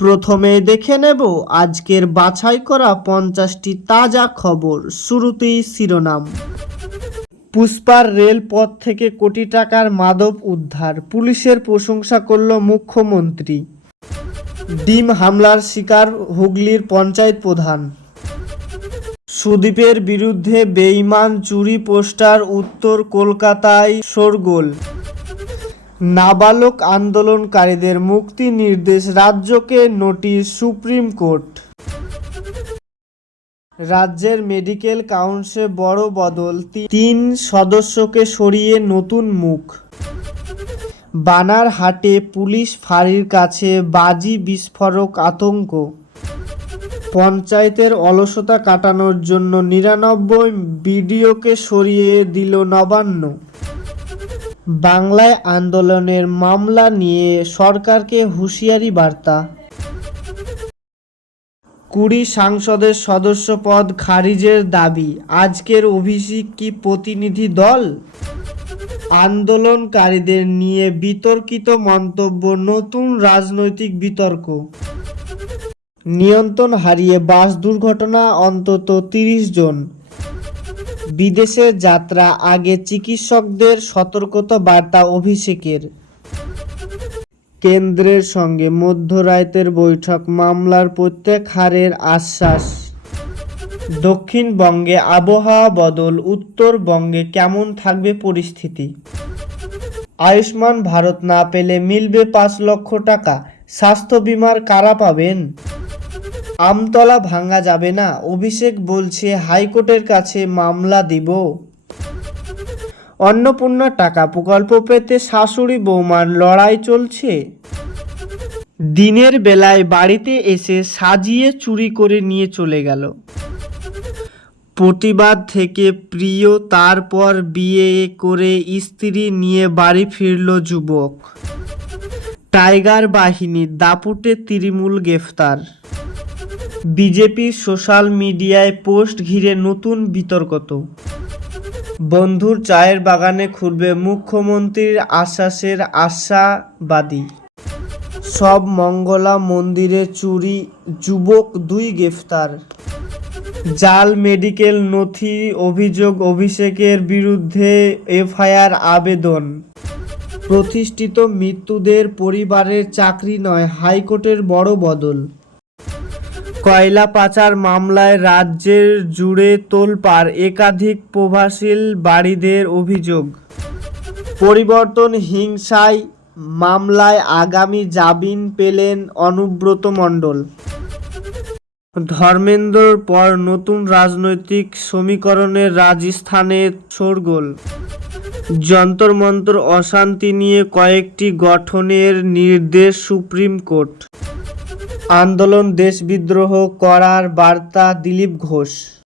প্রথমেই দেখে নেব আজকের বাছাই করা 50টি তাজা খবর। শুরুতেই শিরোনাম। পুষ্পার রেলপথ থেকে কোটি টাকার মাদক উদ্ধার, পুলিশের প্রশংসা করল মুখ্যমন্ত্রী। ডিম হামলার শিকার হুগলির পঞ্চায়েত প্রধান। সুদীপের বিরুদ্ধে বেঈমান চুরি পোস্টার, উত্তর কলকাতায় শোরগোল। নাবালক আন্দোলনকারীদের মুক্তি নির্দেশ, রাজ্যকে নোটিশ সুপ্রিম কোর্ট। রাজ্যের মেডিকেল কাউন্সিলে বড় বদল, 3 সদস্যকে সরিয়ে নতুন মুখ। বানারহাটে পুলিশ ফাঁড়ির কাছে বাজি বিস্ফোরক, আতঙ্ক। পঞ্চায়েতের অলসতা কাটানোর জন্য 99 বিডিওকে সরিয়ে দিল নবান্ন। বাংলায় আন্দোলনের মামলা নিয়ে সরকারকে হুঁশিয়ারি বার্তা। 20 সাংসদের সদস্য পদ খারিজের দাবি, আজকের অভিষেক কি প্রতিনিধি দল? আন্দোলনকারীদের নিয়ে বিতর্কিত মন্তব্য, নতুন রাজনৈতিক বিতর্ক। নিয়ন্ত্রণ হারিয়ে বাস দুর্ঘটনা, অন্তত 30 জন। বিদেশের যাত্রা আগে চিকিৎসকদের সতর্কতা বার্তা অভিষেকের। কেন্দ্রের সঙ্গে মধ্যরাতের বৈঠক, মামলার প্রত্যাহারের আশ্বাস। দক্ষিণবঙ্গে আবহাওয়া বদল, উত্তরবঙ্গে কেমন থাকবে পরিস্থিতি? আয়ুষ্মান ভারত না পেলে মিলবে 5 লক্ষ টাকা, স্বাস্থ্য বিমার কারা পাবেন? আমতলা ভাঙা যাবে না, অভিষেক বলছে হাইকোর্টের কাছে মামলা দিব। অন্নপূর্ণা টাকা প্রকল্প পেতে শাশুড়ি বৌমার লড়াই চলছে। দিনের বেলায় বাড়িতে এসে সাজিয়ে চুরি করে নিয়ে চলে গেল। প্রতিবাদ থেকে প্রিয়, তারপর বিয়ে করে স্ত্রী নিয়ে বাড়ি ফিরল যুবক। টাইগার বাহিনীর দাপুটে তৃণমূল গ্রেফতার। বিজেপির সোশ্যাল মিডিয়ায় পোস্ট ঘিরে নতুন বিতর্ক। বন্ধুর চায়ের বাগানে খুলবে মুখ্যমন্ত্রীর আশ্বাসের আশাবাদী। সব মঙ্গলা মন্দিরে চুরি, যুবক 2 গ্রেফতার। জাল মেডিকেল নথি অভিযোগ, অভিষেকের বিরুদ্ধে এফআইআর আবেদন। প্রতিষ্ঠিত মৃত্যুদের পরিবারের চাকরি নয়, হাইকোর্টের বড় বদল। কয়লা পাচার মামলায় রাজ্যের জুড়ে তোলপাড়, একাধিক প্রভাবশালী বাড়িদের অভিযোগ। পরিবর্তন হিংসায় মামলায় আগামী জামিন পেলেন অনুব্রত মণ্ডল। ধর্মেন্দ্রর পর নতুন রাজনৈতিক সমীকরণে রাজস্থানে শোরগোল। যন্তর মন্তর অশান্তি নিয়ে কয়েকটি গঠনের নির্দেশ সুপ্রিম কোর্ট। আন্দোলন দেশবিদ্রোহ করার বার্তা দিলীপ ঘোষ।